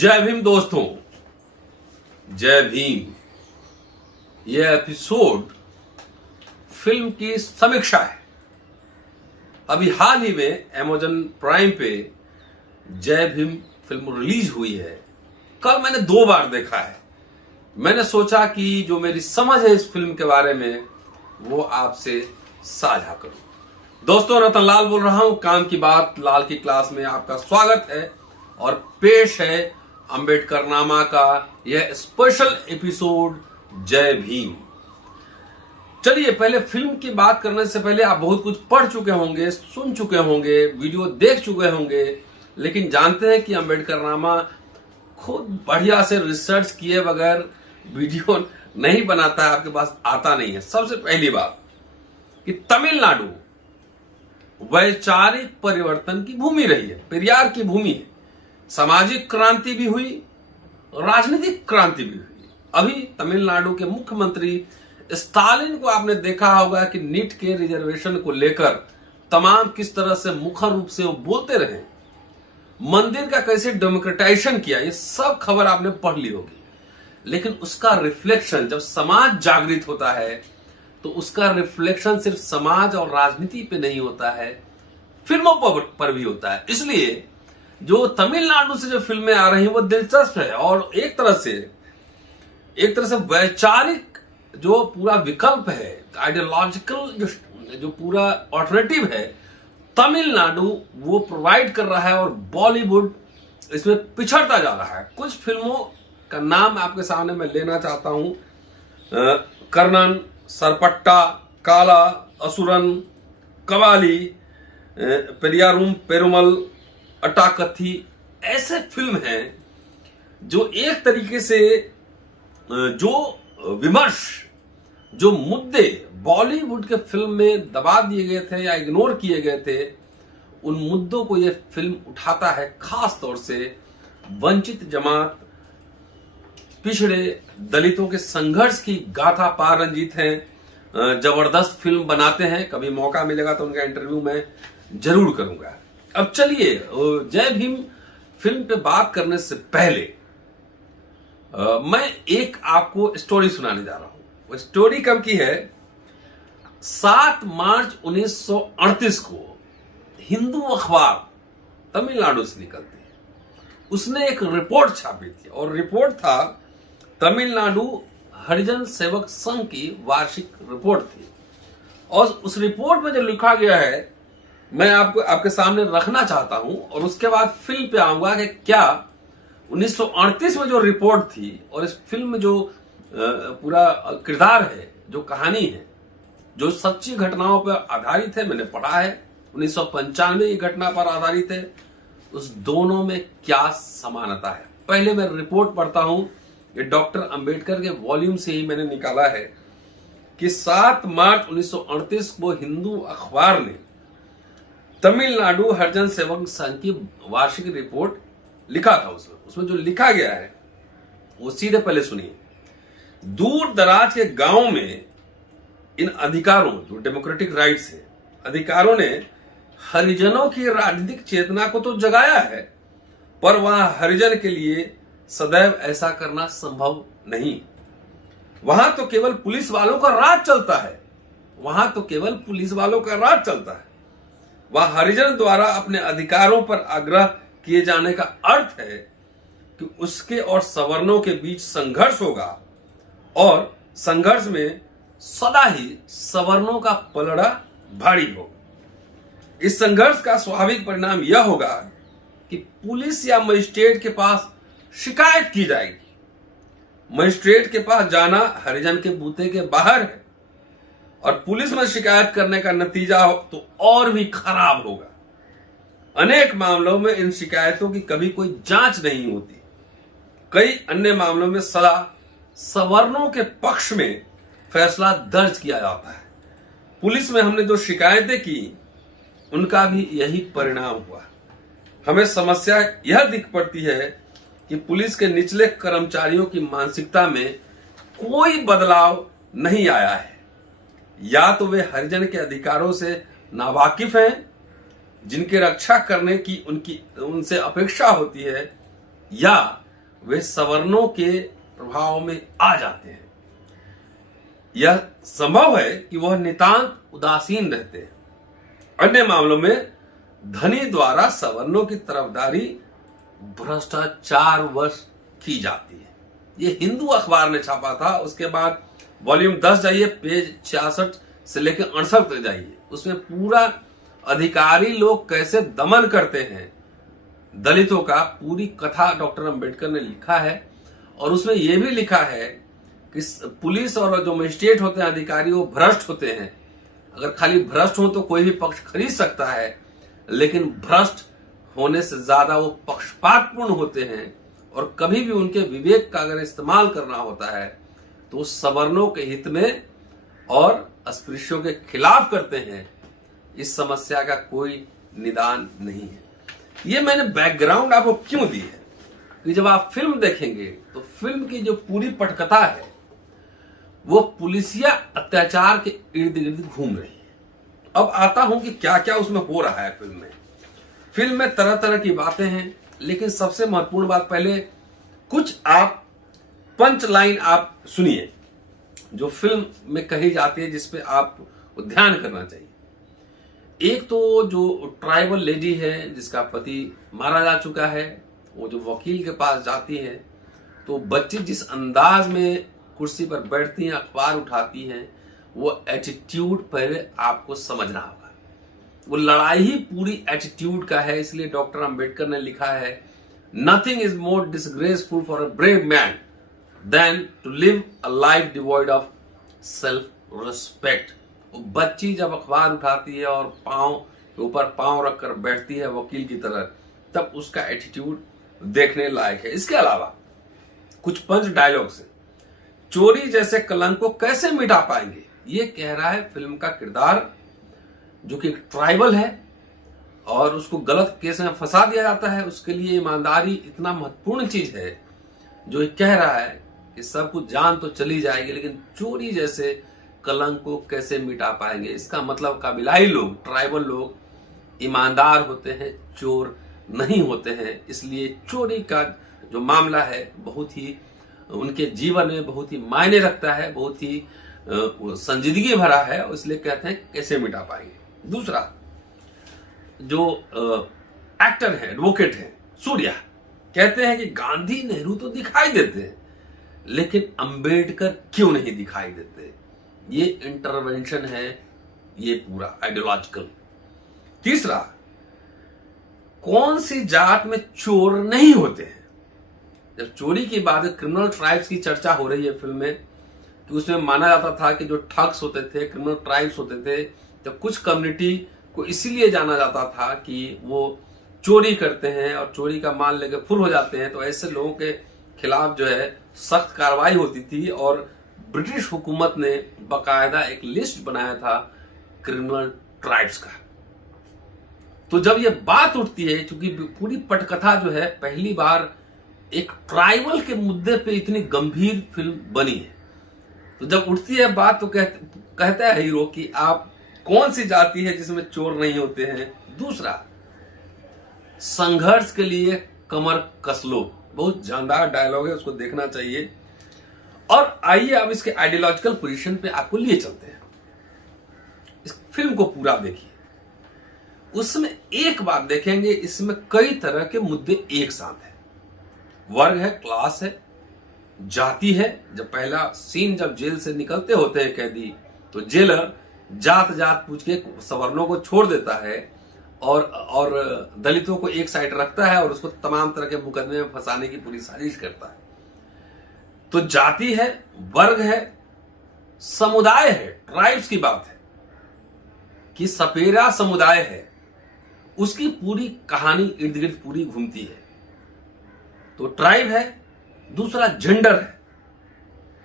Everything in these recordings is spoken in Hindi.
जय भीम दोस्तों, जय भीम। यह एपिसोड फिल्म की समीक्षा है। अभी हाल ही में अमेज़न प्राइम पे जय भीम फिल्म रिलीज हुई है। कल मैंने 2 बार देखा है। मैंने सोचा कि जो मेरी समझ है इस फिल्म के बारे में वो आपसे साझा करूं। दोस्तों, रतन लाल बोल रहा हूं। काम की बात लाल की क्लास में आपका स्वागत है और पेश है अंबेडकर नामा का यह स्पेशल एपिसोड जय भीम। चलिए, पहले फिल्म की बात करने से पहले आप बहुत कुछ पढ़ चुके होंगे, सुन चुके होंगे, वीडियो देख चुके होंगे, लेकिन जानते हैं कि अंबेडकर नामा खुद बढ़िया से रिसर्च किए बगैर वीडियो नहीं बनाता है, आपके पास आता नहीं है। सबसे पहली बात कि तमिलनाडु वैचारिक परिवर्तन की भूमि रही है, पेरियार की भूमि है। सामाजिक क्रांति भी हुई, राजनीतिक क्रांति भी हुई। अभी तमिलनाडु के मुख्यमंत्री स्टालिन को आपने देखा होगा कि नीट के रिजर्वेशन को लेकर तमाम किस तरह से मुखर रूप से वो बोलते रहे, मंदिर का कैसे डेमोक्रेटाइजेशन किया, ये सब खबर आपने पढ़ ली होगी। लेकिन उसका रिफ्लेक्शन जब समाज जागृत होता है तो उसका रिफ्लेक्शन सिर्फ समाज और राजनीति पे नहीं होता है, फिल्मों पर भी होता है। इसलिए जो तमिलनाडु से जो फिल्में आ रही हैं वो दिलचस्प है और एक तरह से वैचारिक जो पूरा विकल्प है, आइडियोलॉजिकल जो पूरा ऑल्टरनेटिव है, तमिलनाडु वो प्रोवाइड कर रहा है और बॉलीवुड इसमें पिछड़ता जा रहा है। कुछ फिल्मों का नाम आपके सामने मैं लेना चाहता हूं। कर्णन, सरपट्टा, काला, असुरन, कवाली, पेरियारूम पेरुमल, अटाकथी, ऐसे फिल्म हैं जो एक तरीके से जो विमर्श, जो मुद्दे बॉलीवुड के फिल्म में दबा दिए गए थे या इग्नोर किए गए थे, उन मुद्दों को यह फिल्म उठाता है। खास तौर से वंचित जमात, पिछड़े दलितों के संघर्ष की गाथा पार रंजित हैं। जबरदस्त फिल्म बनाते हैं। कभी मौका मिलेगा तो उनका इंटरव्यू मैं जरूर करूंगा। अब चलिए, जय भीम फिल्म पे बात करने से पहले मैं एक आपको स्टोरी सुनाने जा रहा हूं। वो स्टोरी कब की है? 7 मार्च 1938 को हिंदू अखबार तमिलनाडु से निकलती है। उसने एक रिपोर्ट छापी थी और रिपोर्ट था तमिलनाडु हरिजन सेवक संघ की वार्षिक रिपोर्ट थी। और उस रिपोर्ट में जो लिखा गया है मैं आपके सामने रखना चाहता हूं और उसके बाद फिल्म पे आऊंगा कि क्या 1938 में जो रिपोर्ट थी और इस फिल्म में जो पूरा किरदार है, जो कहानी है, जो सच्ची घटनाओं पर आधारित है, मैंने पढ़ा है, 1995 की घटना पर आधारित है, उस दोनों में क्या समानता है। पहले मैं रिपोर्ट पढ़ता हूं। ये डॉक्टर अंबेडकर के वॉल्यूम से ही मैंने निकाला है कि 7 मार्च 1938 को हिंदू अखबार ने तमिलनाडु हरिजन सेवक संघ की वार्षिक रिपोर्ट लिखा था। उसमें जो लिखा गया है वो सीधे पहले सुनिए। दूर दराज के गांवों में इन अधिकारों, जो डेमोक्रेटिक राइट्स है, अधिकारों ने हरिजनों की राजनीतिक चेतना को तो जगाया है, पर वहां हरिजन के लिए सदैव ऐसा करना संभव नहीं। वहां तो केवल पुलिस वालों का राज चलता है। वह हरिजन द्वारा अपने अधिकारों पर आग्रह किए जाने का अर्थ है कि उसके और सवर्णों के बीच संघर्ष होगा और संघर्ष में सदा ही सवर्णों का पलड़ा भारी होगा। इस संघर्ष का स्वाभाविक परिणाम यह होगा कि पुलिस या मजिस्ट्रेट के पास शिकायत की जाएगी। मजिस्ट्रेट के पास जाना हरिजन के बूते के बाहर है और पुलिस में शिकायत करने का नतीजा हो तो और भी खराब होगा। अनेक मामलों में इन शिकायतों की कभी कोई जांच नहीं होती। कई अन्य मामलों में सदा सवर्णों के पक्ष में फैसला दर्ज किया जाता है। पुलिस में हमने जो शिकायतें की उनका भी यही परिणाम हुआ। हमें समस्या यह दिख पड़ती है कि पुलिस के निचले कर्मचारियों की मानसिकता में कोई बदलाव नहीं आया है। या तो वे हरिजन के अधिकारों से नावाकिफ हैं, जिनके रक्षा करने की उनसे अपेक्षा होती है, या वे सवर्णों के प्रभाव में आ जाते हैं। यह संभव है कि वह नितांत उदासीन रहते हैं। अन्य मामलों में धनी द्वारा सवर्णों की तरफदारी भ्रष्टाचारवश की जाती है। ये हिंदू अखबार ने छापा था। उसके बाद वॉल्यूम 10 जाइए, पेज 66 से लेकर 68 तक जाइए। उसमें पूरा अधिकारी लोग कैसे दमन करते हैं दलितों का पूरी कथा डॉक्टर अंबेडकर ने लिखा है। और उसमें यह भी लिखा है कि पुलिस और जो मजिस्ट्रेट होते हैं, अधिकारी, वो भ्रष्ट होते हैं। अगर खाली भ्रष्ट हो तो कोई भी पक्ष खरीद सकता है, लेकिन भ्रष्ट होने से ज्यादा वो पक्षपातपूर्ण होते हैं। और कभी भी उनके विवेक का अगर इस्तेमाल करना होता है तो सवर्णों के हित में और अस्पृश्यों के खिलाफ करते हैं। इस समस्या का कोई निदान नहीं है। ये मैंने बैकग्राउंड आपको क्यों दी है कि जब आप फिल्म देखेंगे तो फिल्म की जो पूरी पटकथा है वो पुलिसिया अत्याचार के इर्द गिर्द घूम रही है। अब आता हूं कि क्या क्या उसमें हो रहा है। फिल्म में तरह तरह की बातें हैं, लेकिन सबसे महत्वपूर्ण बात, पहले कुछ आप पंच लाइन आप सुनिए जो फिल्म में कही जाती है, जिसपे आपको ध्यान करना चाहिए। एक तो जो ट्राइबल लेडी है जिसका पति मारा जा चुका है, वो जो वकील के पास जाती है तो बच्ची जिस अंदाज में कुर्सी पर बैठती हैं, अखबार उठाती हैं, वो एटीट्यूड पहले आपको समझना होगा। वो लड़ाई ही पूरी एटीट्यूड का है। इसलिए डॉक्टर अंबेडकर ने लिखा है, nothing is more disgraceful for a brave man than to live a life devoid of self respect. वो बच्ची जब अखबार उठाती है और पांव के ऊपर पांव रखकर बैठती है वकील की तरह, तब उसका एटीट्यूड देखने लायक है। इसके अलावा कुछ पंच डायलॉग्स हैं। चोरी जैसे कलंक को कैसे मिटा पाएंगे, ये कह रहा है फिल्म का किरदार, जो कि एक ट्राइबल है और उसको गलत केस में फंसा दिया जाता है। उसके लिए ईमानदारी इतना महत्वपूर्ण चीज है, जो कह रहा है कि सब कुछ जान तो चली जाएगी, लेकिन चोरी जैसे कलंक को कैसे मिटा पाएंगे। इसका मतलब कबीलाई लोग, ट्राइबल लोग ईमानदार होते हैं, चोर नहीं होते हैं। इसलिए चोरी का जो मामला है बहुत ही उनके जीवन में बहुत ही मायने रखता है, बहुत ही संजीदगी भरा है, इसलिए कहते हैं कैसे मिटा पाएंगे। दूसरा, जो एक्टर है, एडवोकेट है, सूर्या, कहते हैं कि गांधी नेहरू तो दिखाई देते हैं, लेकिन अंबेडकर क्यों नहीं दिखाई देते। ये इंटरवेंशन है, ये पूरा आइडियोलॉजिकल। तीसरा, कौन सी जात में चोर नहीं होते हैं। जब चोरी की बात है, क्रिमिनल ट्राइब्स की चर्चा हो रही है फिल्म में, कि उसमें माना जाता था कि जो ठग्स होते थे, क्रिमिनल ट्राइब्स होते थे, जब कुछ कम्युनिटी को इसीलिए जाना जाता था कि वो चोरी करते हैं और चोरी का माल लेकर फुर हो जाते हैं, तो ऐसे लोगों के खिलाफ जो है सख्त कार्रवाई होती थी। और ब्रिटिश हुकूमत ने बाकायदा एक लिस्ट बनाया था क्रिमिनल ट्राइब्स का। तो जब ये बात उठती है, क्योंकि पूरी पटकथा जो है पहली बार एक ट्राइबल के मुद्दे पे इतनी गंभीर फिल्म बनी है, तो जब उठती है बात तो कहता है हीरो कि आप कौन सी जाति है जिसमें चोर नहीं होते हैं। दूसरा, संघर्ष के लिए कमर कस लो, बहुत जानदार डायलॉग है, उसको देखना चाहिए। और आइए अब इसके आइडियोलॉजिकल पोजीशन पे आपको लिए चलते हैं। इस फिल्म को पूरा देखिए, उसमें एक बात देखेंगे, इसमें कई तरह के मुद्दे एक साथ हैं। वर्ग है, क्लास है, जाति है। जब पहला सीन, जब जेल से निकलते होते हैं कैदी, तो जेलर जात जात पूछ के सवर्णों को छोड़ देता है और दलितों को एक साइड रखता है और उसको तमाम तरह के मुकदमे में फंसाने की पूरी साजिश करता है। तो जाति है, वर्ग है, समुदाय है, ट्राइब्स की बात है कि सपेरा समुदाय है, उसकी पूरी कहानी इर्द गिर्द पूरी घूमती है। तो ट्राइब है। दूसरा, जेंडर है,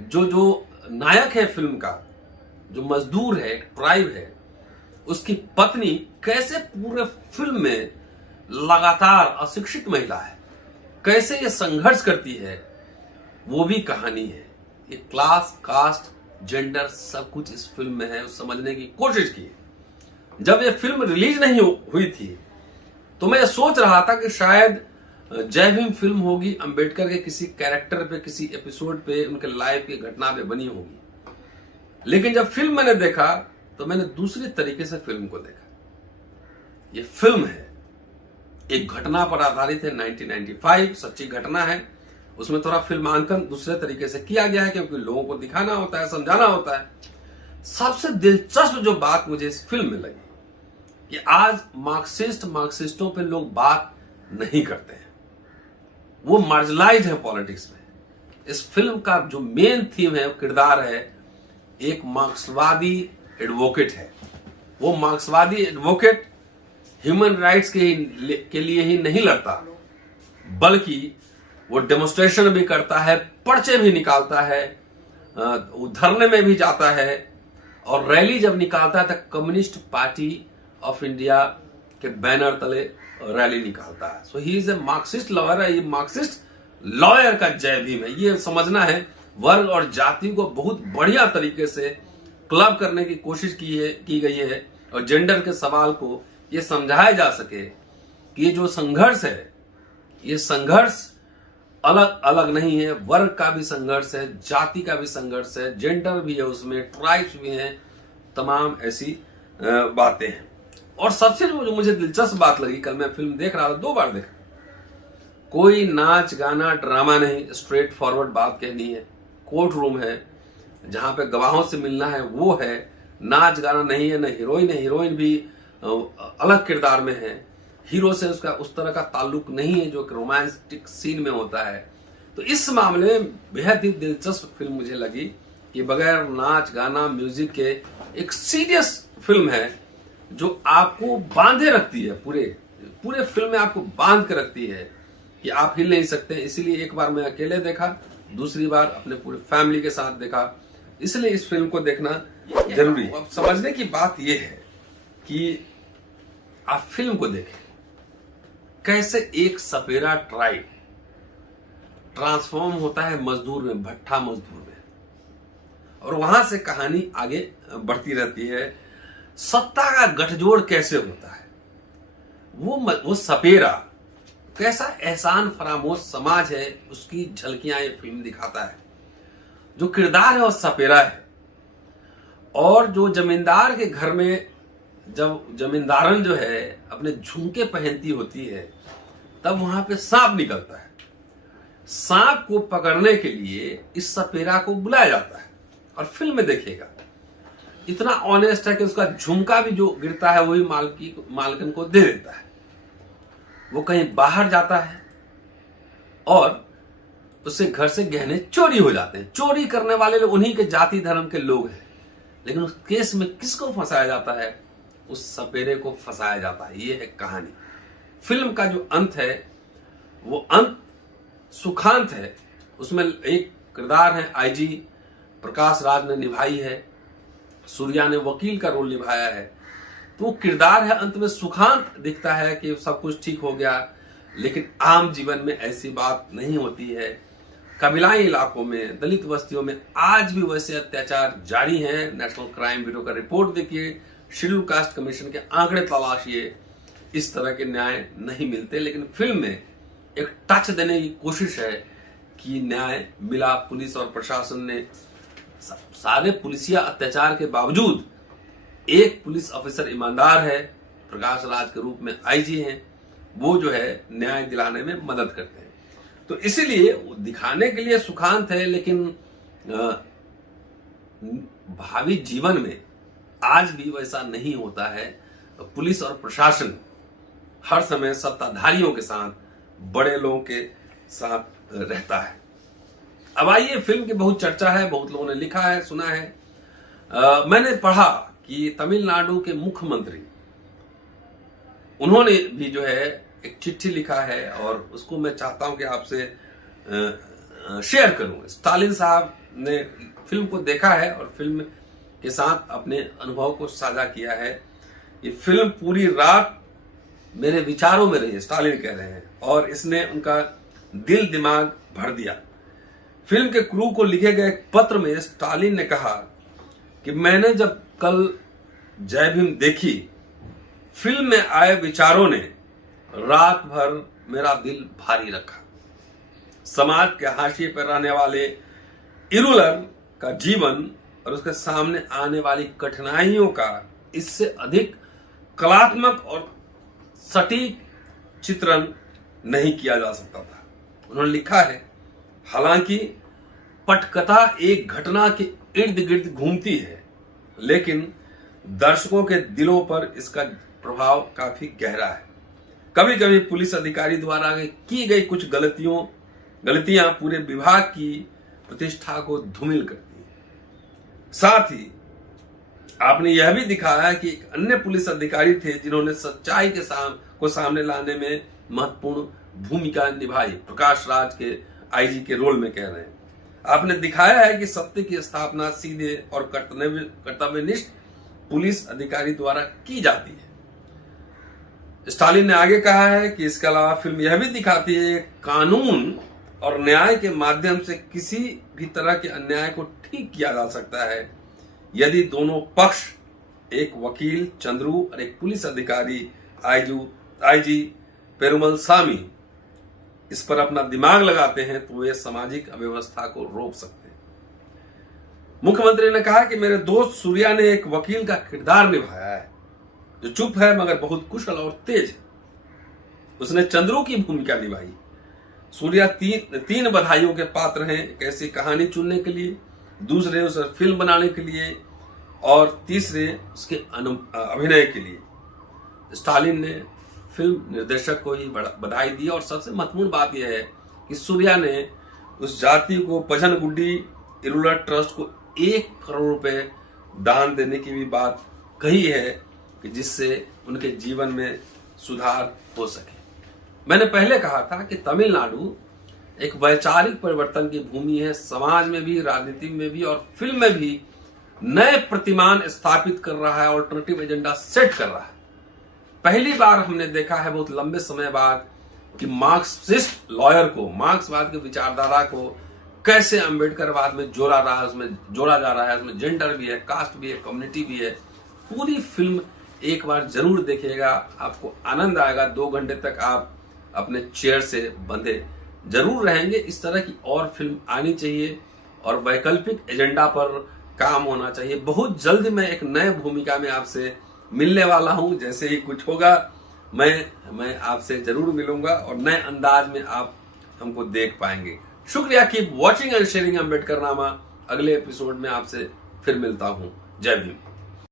जो नायक है फिल्म का, जो मजदूर है, ट्राइब है, उसकी पत्नी कैसे पूरे फिल्म में लगातार अशिक्षित महिला है, कैसे ये संघर्ष करती है, वो भी कहानी है। ये क्लास, कास्ट, जेंडर सब कुछ इस फिल्म में है, समझने की कोशिश की। जब ये फिल्म रिलीज नहीं हुई थी तो मैं सोच रहा था कि शायद जय भीम फिल्म होगी, अंबेडकर के किसी कैरेक्टर पे, किसी एपिसोड पे, उनके लाइफ की घटना पे बनी होगी। लेकिन जब फिल्म मैंने देखा तो मैंने दूसरे तरीके से फिल्म को देखा। ये फिल्म है, एक घटना पर आधारित है, 1995 सच्ची घटना है। उसमें थोड़ा फिल्मांकन दूसरे तरीके से किया गया है, क्योंकि लोगों को दिखाना होता है, समझाना होता है। सबसे दिलचस्प जो बात मुझे इस फिल्म में लगी कि आज मार्क्सिस्टों पे लोग बात नहीं करते हैं, वो मार्जिनलाइज्ड है पॉलिटिक्स में। इस फिल्म का जो मेन थीम है, किरदार है, एक मार्क्सवादी एडवोकेट है। वो मार्क्सवादी एडवोकेट ह्यूमन राइट्स के लिए ही नहीं लड़ता, बल्कि वो डेमोन्स्ट्रेशन भी करता है, पर्चे भी निकालता है, धरने में भी जाता है, और रैली जब निकालता है तो कम्युनिस्ट पार्टी ऑफ इंडिया के बैनर तले रैली निकालता है। So he is a Marxist lawyer है। ये मार्क्सिस्ट लॉयर का जय भीम है। ये समझना है, वर्ग और जाति को बहुत बढ़िया तरीके से क्लब करने की कोशिश की गई है, और जेंडर के सवाल को ये समझाया जा सके कि ये जो संघर्ष है, ये संघर्ष अलग अलग नहीं है, वर्ग का भी संघर्ष है, जाति का भी संघर्ष है, जेंडर भी है, उसमें ट्राइब्स भी हैं, तमाम ऐसी बातें हैं। और सबसे जो मुझे दिलचस्प बात लगी, कल मैं फिल्म देख रहा था, 2 बार देखा, कोई नाच गाना ड्रामा नहीं, स्ट्रेट फॉरवर्ड बात कहनी है। कोर्ट रूम है, जहां पे गवाहों से मिलना है वो है, नाच गाना नहीं है, न हीरोइन भी अलग किरदार में है, हीरो से उसका उस तरह का ताल्लुक नहीं है जो रोमांटिक सीन में होता है। तो इस मामले में बेहद ही दिलचस्प फिल्म मुझे लगी कि बगैर नाच गाना म्यूजिक के एक सीरियस फिल्म है जो आपको बांधे रखती है, पूरे फिल्म में आपको बांध के रखती है कि आप हिल नहीं सकते। इसीलिए एक बार मैं अकेले देखा, दूसरी बार अपने पूरे फैमिली के साथ देखा। इसलिए इस फिल्म को देखना जरूरी है। अब समझने की बात यह है कि आप फिल्म को देखें, कैसे एक सपेरा ट्राइब ट्रांसफॉर्म होता है मजदूर में, भट्ठा मजदूर में, और वहां से कहानी आगे बढ़ती रहती है। सत्ता का गठजोड़ कैसे होता है, वो सपेरा कैसा एहसान फरामोश समाज है, उसकी झलकियां ये फिल्म दिखाता है। जो किरदार है वो सपेरा है, और जो जमींदार के घर में जब जमींदारन जो है अपने झुमके पहनती होती है, तब वहां पे सांप निकलता है। सांप को पकड़ने के लिए इस सपेरा को बुलाया जाता है, और फिल्म में देखिएगा इतना ऑनेस्ट है कि उसका झुमका भी जो गिरता है वही मालकिन को दे देता है। वो कहीं बाहर जाता है और उससे घर से गहने चोरी हो जाते हैं। चोरी करने वाले लोग उन्हीं के जाति धर्म के लोग हैं, लेकिन उस केस में किसको फंसाया जाता है? उस सपेरे को फंसाया जाता है। ये है कहानी। फिल्म का जो अंत है वो अंत सुखांत है। उसमें एक किरदार है आईजी प्रकाश राज ने निभाई है, सूर्या ने वकील का रोल निभाया है। तो वो किरदार है अंत में सुखांत दिखता है कि सब कुछ ठीक हो गया, लेकिन आम जीवन में ऐसी बात नहीं होती है। कबीलाई इलाकों में, दलित बस्तियों में आज भी वैसे अत्याचार जारी हैं। नेशनल क्राइम ब्यूरो का रिपोर्ट देखिए, शेड्यूल कास्ट कमीशन के आंकड़े तलाशिए, इस तरह के न्याय नहीं मिलते। लेकिन फिल्म में एक टच देने की कोशिश है कि न्याय मिला। पुलिस और प्रशासन ने सारे पुलिसिया अत्याचार के बावजूद एक पुलिस ऑफिसर ईमानदार है, प्रकाश राज के रूप में आईजी हैं, वो जो है न्याय दिलाने में मदद करते हैं। तो इसीलिए दिखाने के लिए सुखांत है, लेकिन भावी जीवन में आज भी वैसा नहीं होता है। पुलिस और प्रशासन हर समय सत्ताधारियों के साथ, बड़े लोगों के साथ रहता है। अब आइए, फिल्म की बहुत चर्चा है, बहुत लोगों ने लिखा है, सुना है। मैंने पढ़ा कि तमिलनाडु के मुख्यमंत्री, उन्होंने भी जो है एक चिट्ठी लिखा है, और उसको मैं चाहता हूं कि आपसे शेयर करूं। स्टालिन साहब ने फिल्म को देखा है और फिल्म के साथ अपने अनुभव को साझा किया है। ये फिल्म पूरी रात मेरे विचारों में रही है, स्टालिन कह रहे हैं, और इसने उनका दिल दिमाग भर दिया। फिल्म के क्रू को लिखे गए एक पत्र में स्टालिन ने कहा कि मैंने जब कल जय भीम देखी, फिल्म में आए विचारों ने रात भर मेरा दिल भारी रखा। समाज के हाशिए पर रहने वाले इरुलर का जीवन और उसके सामने आने वाली कठिनाइयों का इससे अधिक कलात्मक और सटीक चित्रण नहीं किया जा सकता था। उन्होंने लिखा है, हालांकि पटकथा एक घटना के इर्द गिर्द घूमती है, लेकिन दर्शकों के दिलों पर इसका प्रभाव काफी गहरा है। कभी कभी पुलिस अधिकारी द्वारा की गई कुछ गलतियां पूरे विभाग की प्रतिष्ठा को धूमिल करती हैं। साथ ही आपने यह भी दिखाया कि एक अन्य पुलिस अधिकारी थे जिन्होंने सच्चाई को सामने लाने में महत्वपूर्ण भूमिका निभाई। प्रकाश राज के आईजी के रोल में कह रहे हैं। आपने दिखाया है कि सत्य की स्थापना सीधे और कर्तव्यनिष्ठ पुलिस अधिकारी द्वारा की जाती है। स्टालिन ने आगे कहा है कि इसके अलावा फिल्म यह भी दिखाती है कानून और न्याय के माध्यम से किसी भी तरह के अन्याय को ठीक किया जा सकता है यदि दोनों पक्ष, एक वकील चंद्रू और एक पुलिस अधिकारी आईजी पेरुमल स्वामी, इस पर अपना दिमाग लगाते हैं तो वे सामाजिक अव्यवस्था को रोक सकते हैं। मुख्यमंत्री ने कहा कि मेरे दोस्त सूर्या ने एक वकील का किरदार निभाया है जो चुप है मगर बहुत कुशल और तेज है। उसने चंद्रू की भूमिका निभाई। सूर्या तीन बधाइयों के पात्र हैं, एक ऐसी कहानी चुनने के लिए, दूसरे उसे फिल्म बनाने के लिए और तीसरे उसके अभिनय के लिए। स्टालिन ने फिल्म निर्देशक को ही बधाई दी और सबसे महत्वपूर्ण बात यह है कि सूर्या ने उस जाति को पजनगुड्डी इरुलर ट्रस्ट को 1 करोड़ रुपए दान देने की भी बात कही है कि जिससे उनके जीवन में सुधार हो सके। मैंने पहले कहा था कि तमिलनाडु एक वैचारिक परिवर्तन की भूमि है। समाज में भी, राजनीति में भी और फिल्म में भी नए प्रतिमान स्थापित कर रहा है, ऑल्टरनेटिव एजेंडा सेट कर रहा है। पहली बार हमने देखा है बहुत लंबे समय बाद कि मार्क्सिस्ट लॉयर को, मार्क्सवाद की विचारधारा को कैसे अम्बेडकरवाद में जोड़ा जा रहा है। उसमें जेंडर भी है, कास्ट भी है, कम्युनिटी भी है। पूरी फिल्म एक बार जरूर देखिएगा, आपको आनंद आएगा। 2 घंटे तक आप अपने चेयर से बंधे जरूर रहेंगे। इस तरह की और फिल्म आनी चाहिए और वैकल्पिक एजेंडा पर काम होना चाहिए। बहुत जल्द मैं एक नए भूमिका में आपसे मिलने वाला हूं। जैसे ही कुछ होगा मैं आपसे जरूर मिलूंगा और नए अंदाज में आप हमको देख पाएंगे। शुक्रिया। Keep watching and sharing Ambedkarnama. अगले एपिसोड में आपसे फिर मिलता हूं। जय भीम।